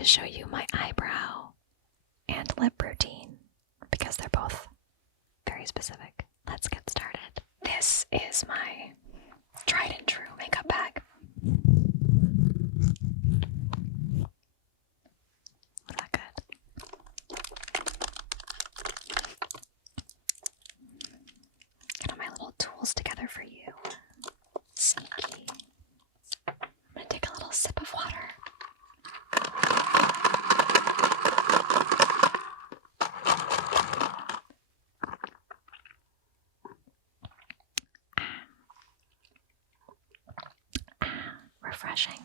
to show you my eyebrow and lip routine because they're both very specific. Let's get started. This is my tried and true makeup bag. Is that good? Get all my little tools together for you. Sneaky. I'm gonna take a little sip of water. Refreshing.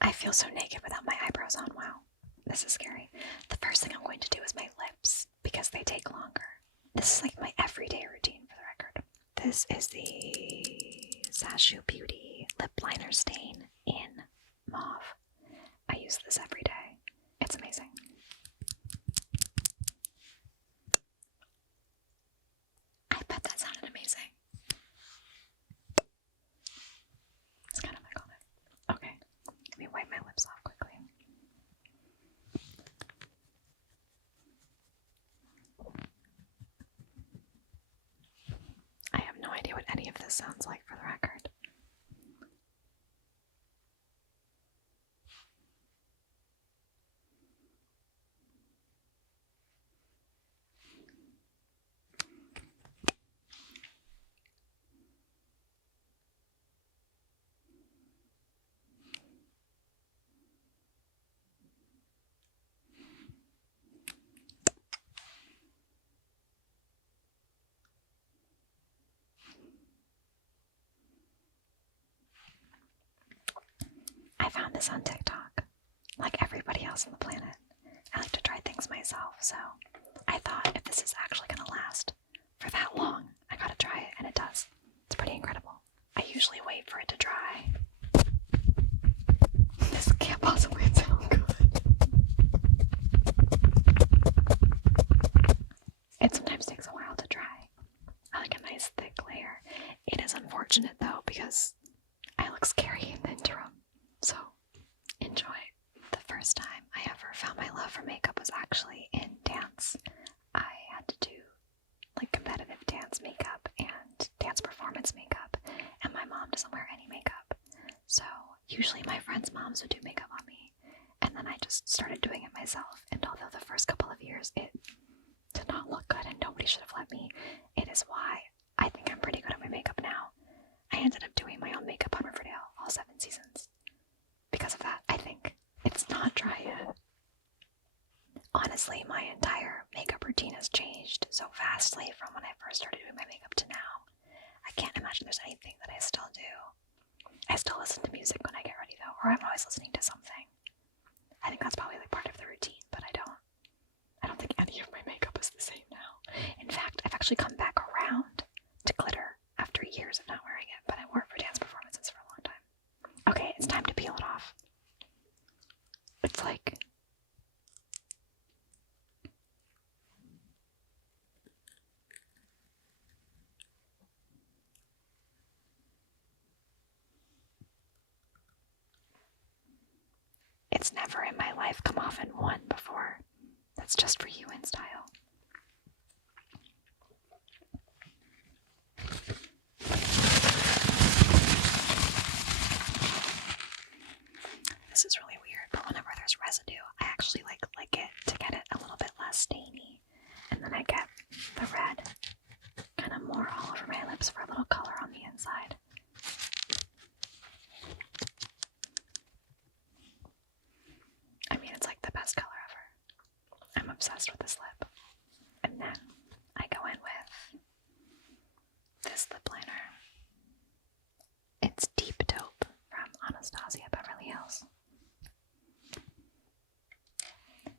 I feel so naked without my eyebrows on. Wow, this is scary. The first thing I'm going to do is my lips because they take longer. This is like my everyday routine for the record. This is the Sashu Beauty lip liner stain in mauve. I use this every day. It's amazing. I bet that sounded amazing. It's kind of iconic. Okay, let me wipe my lips off quickly. I have no idea what any of this sounds like for the record. I found this on TikTok. Like everybody else on the planet, I like to try things myself, so I thought if this is actually going to last for that long, I gotta try it, and it does. It's pretty incredible. I usually wait for it to dry. This can't possibly sound good. It sometimes takes a while to dry. I like a nice thick layer. It is unfortunate though because I look scary in the interim, so enjoy. The first time I ever found my love for makeup was actually in dance. I had to do like competitive dance makeup and dance performance makeup, and my mom doesn't wear any makeup. So usually my friends' moms would do makeup on me, and then I just started doing it myself. And although the first couple of years it did not look good and nobody should have let me, it is why I think I'm pretty good at my makeup now. I ended up doing my own makeup on Riverdale all 7 seasons. Because of that, I think. It's not dry yet. Honestly, my entire makeup routine has changed so vastly from when I first started doing my makeup to now. I can't imagine there's anything that I still do. I still listen to music when I get ready though, or I'm always listening to something. I think that's probably like part of the routine, but I don't think any of my makeup is the same now. In fact, I've actually come back around to glitter after years of not wearing it, but I wore it for dance performances for a long time. Okay, it's time to peel it off. It's like it's never in my life come off in one before. That's just for you, InStyle. This is really weird, but whenever there's residue, I actually like it to get it a little bit less stainy. And then I get the red kind of more all over my lips for a little color on the inside. I mean, it's like the best color ever. I'm obsessed with this lip. And then I go in with this lip liner. It's Deep Taupe from Anastasia Beverly Hills.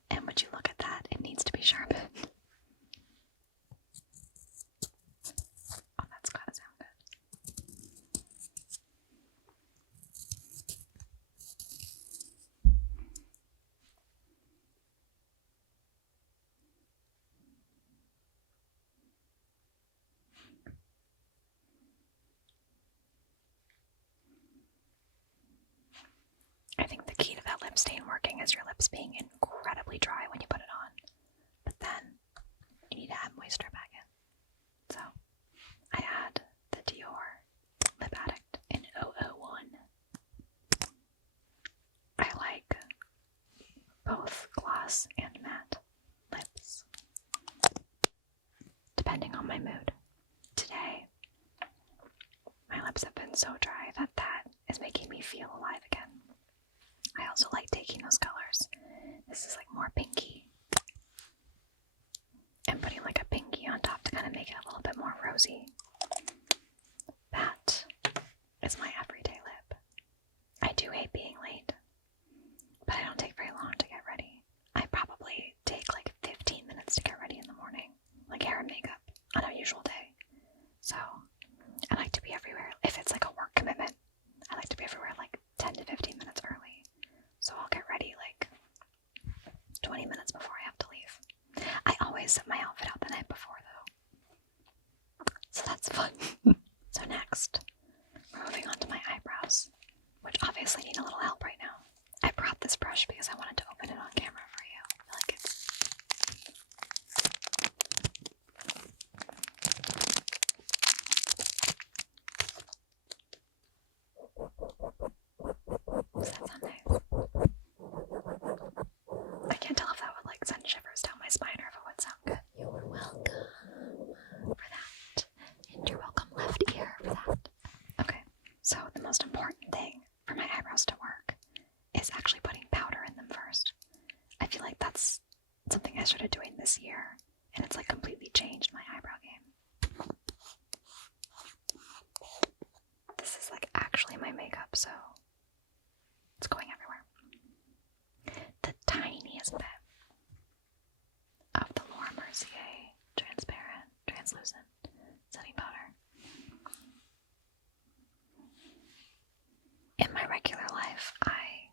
And would you look at that? It needs to be sharpened. Oh, that's gotta sound good. I think the key to that lip lip stain working is your lips being incredibly dry when you put it on. But then you need to add moisture back in. So I add the Dior Lip Addict in 001. I like both gloss and matte lips, depending on my mood. Today, my lips have been so dry that is making me feel alive again. I also like taking those colors. This is like more pinky. And putting like a pinky on top to kind of make it a little bit more rosy. That is my everyday lip. I do hate being late, but I don't take very long to get ready. I probably take like 15 minutes to get ready in the morning, like hair and makeup on a usual day. So I like to be everywhere. If it's like a work commitment, I like to be everywhere like 10 to 15 minutes early. So I'll get ready like 20 minutes before I have to leave. I always set my outfit out the night before though. So that's fun. So next, we're moving on to my eyebrows, which obviously need a little help right now. I brought this brush because I wanted to open it on camera for you. I feel like it's... Does that sound nice? I can't tell if that would like send shivers down my spine or if it would sound good. You're welcome for that. And you're welcome left ear for that. Okay, so the most important thing for my eyebrows to work is actually putting powder in them first. I feel like that's something I started doing this year, and it's like completely changed my eyebrow game. This is like actually my makeup, so it's going everywhere. The tiniest bit of the Laura Mercier translucent setting powder. In my regular life, I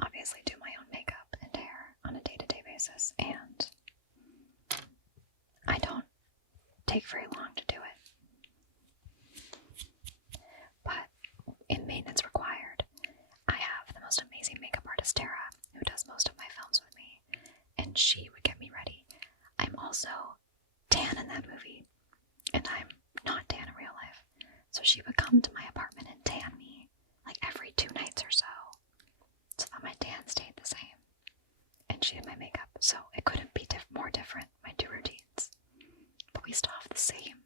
obviously do my own makeup and hair on a day-to-day basis, and I don't take very long to do it. But in maintenance required, I have the most amazing makeup artist, Tara, who does most of my films with me, and she would get me ready. I'm also tan in that movie, and I'm not tan in real life, so she would come to my apartment and tan me like every 2 nights or so that my tan stayed the same, and she did my makeup, so it couldn't be more different, my 2 routines, but we still have the same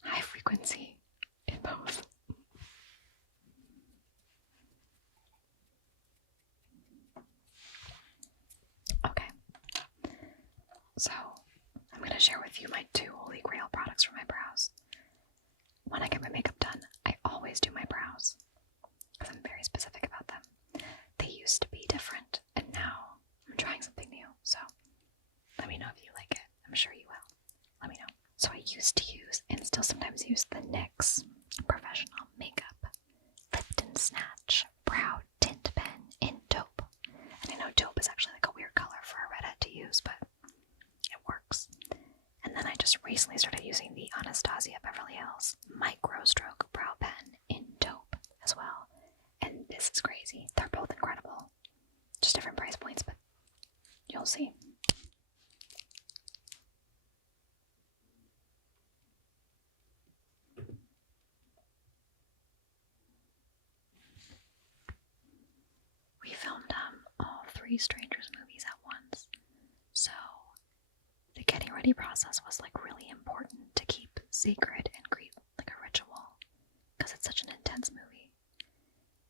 high frequency in both. Okay, so I'm going to share with you my 2 holy grail products for my brows. When I get my makeup done, I always do my brows, because I'm very specific about them. They used to be different, and now I'm trying something new, so let me know if you like it. I'm sure you will. Let me know. So I used to use, and still sometimes use, the NYX Professional Makeup Lift and Snatch Brow Tint Pen in taupe. And I know taupe is actually like a weird color for a redhead to use, but it works. And then I just recently started using the Anastasia Beverly Hills Micro Stroke Brow Pen in taupe as well. And this is crazy. They're both incredible. Just different price points, but you'll see. We filmed all 3 Strangers movies at once, so the getting ready process was like really important to keep sacred and create like a ritual, because it's such an intense movie.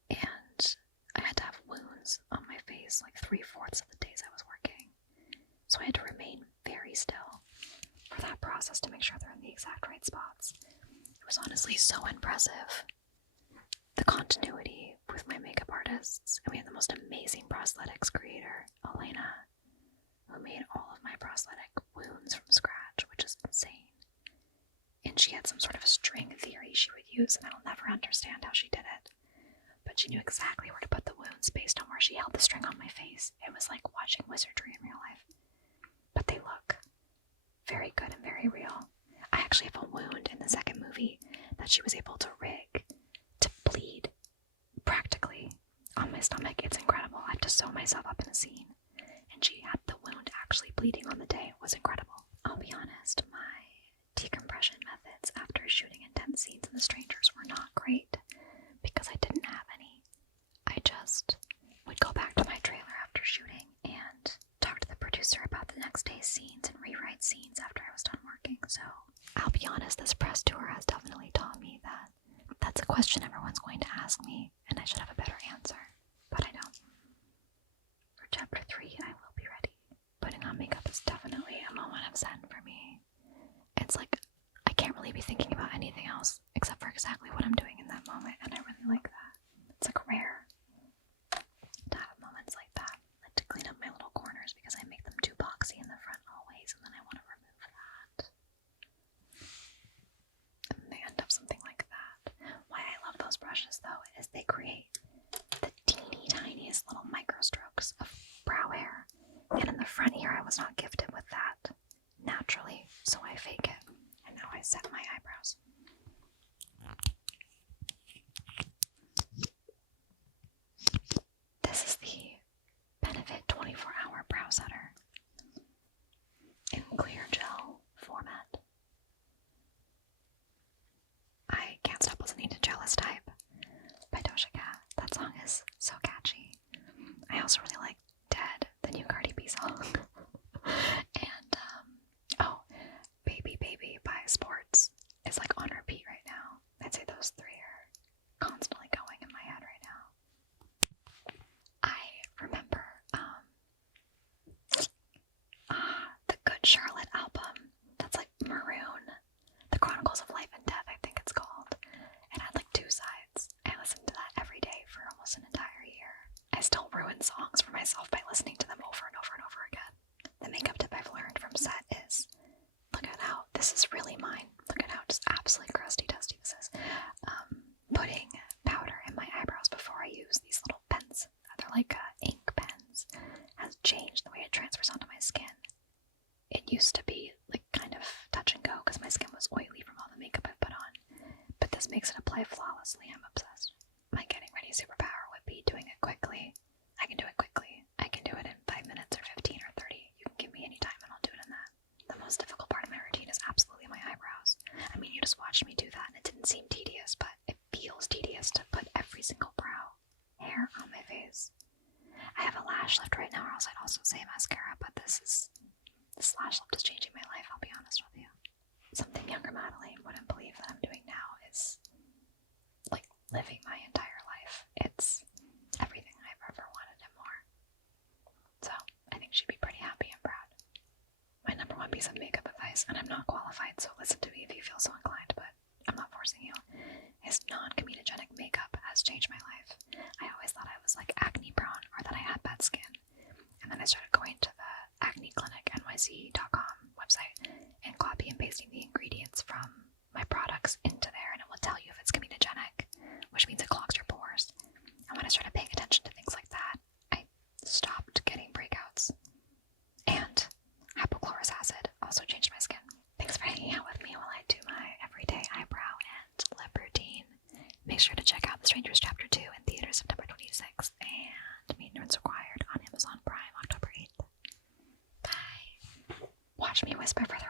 And I had to have wounds on my face like 3/4 of the days I was working, so I had to remain very still for that process to make sure they're in the exact right spots. It was honestly so impressive, the continuity with my makeup artists, and we had the most amazing prosthetics creator, Elena, who made all of my prosthetic wounds from scratch, which is insane. And she had some sort of a string theory she would use, and I'll never understand how she did it. But she knew exactly where to put the wounds based on where she held the string on my face. It was like watching wizardry in real life. But they look very good and very real. I actually have a wound in the second movie that she was able to rig to bleed practically on my stomach. It's incredible. I had to sew myself up in a scene, and she had the wound actually bleeding on the day. It was incredible. I'll be honest, my decompression methods after shooting intense scenes in The Strangers were not great because I didn't have any. I just would go back to my trailer after shooting and talk to the producer about the next day's scenes and rewrite scenes after I was done working. So I'll be honest, this press tour has definitely taught me that that's a question everyone's going to ask me, and I should have a better answer, but I don't. For chapter 3, I will be ready. Putting on makeup is definitely a moment of zen for me. It's like I can't really be thinking about anything else except for exactly what I'm doing in that moment, and I really like that. It's like rare to have moments like that. I like to clean up my little corners because I make them too boxy in the front always, and then I want to remove that. And they end up something like that. Why I love those brushes though is they create the teeny tiniest little micro strokes of brow hair. And in the front here I was not gifted with that naturally, so I fake it. And now I set my eyebrows. This is the Benefit 24-hour brow setter in clear gel format. I can't stop listening to Jealous Type by Doja Cat. That song is so catchy. I also really like Dead, the new Cardi B song. And, Baby Baby by Sports is like on repeat right now. I'd say those three are constantly going in my head right now. I remember, the Good Charlotte album. That's like Maroon. The Chronicles of Life and Death, I think it's called. It had like 2 sides. I listened to that every day for almost an entire year. I still ruin songs for myself by listening to them over and over and over again. The makeup tip I've learned from set is, look at how, this is really mine. Look at how just absolutely crusty dusty this is. Putting powder in my eyebrows before I use these little pens, they're like ink pens, has changed the way it transfers onto my skin. It used to be like kind of touch and go because my skin was oily from all the makeup I put on, but this makes it apply flawlessly. I'm obsessed. My getting ready superpower would be doing it quickly. I can do it quickly. I can do it in 5 minutes or 15 or 30. You can give me any time and I'll do it in that. The most difficult part of my routine is absolutely my eyebrows. I mean, you just watched me do that and it didn't seem tedious, but it feels tedious to put every single brow hair on my face. I have a lash lift right now, or else I'd also say mascara, but this lash lift is changing my life, I'll be honest with you. Something younger Madelaine wouldn't believe that I'm doing now is like living my entire life. It's everything I've ever wanted and more. So I think she'd be pretty happy and proud. My number 1 piece of makeup advice, and I'm not qualified, so listen to me if you feel so inclined, but I'm not forcing you, is non-comedogenic makeup has changed my life. I always thought I was like acne prone or that I had bad skin. And then I started going to the Acne Clinic NYC.com website and copy and pasting the ingredients from my products into there, and it will tell you if it's comedogenic, which means it clogs your pores. And when I started paying attention to things like that, I stopped getting breakouts. And hypochlorous acid also changed my skin. Thanks for hanging out with me while I do my everyday eyebrow and lip routine. Make sure to check out The Strangers Chapter 2 in theaters September 26th and Maintenance Required on Amazon Prime October 8th. Bye. Watch me whisper for the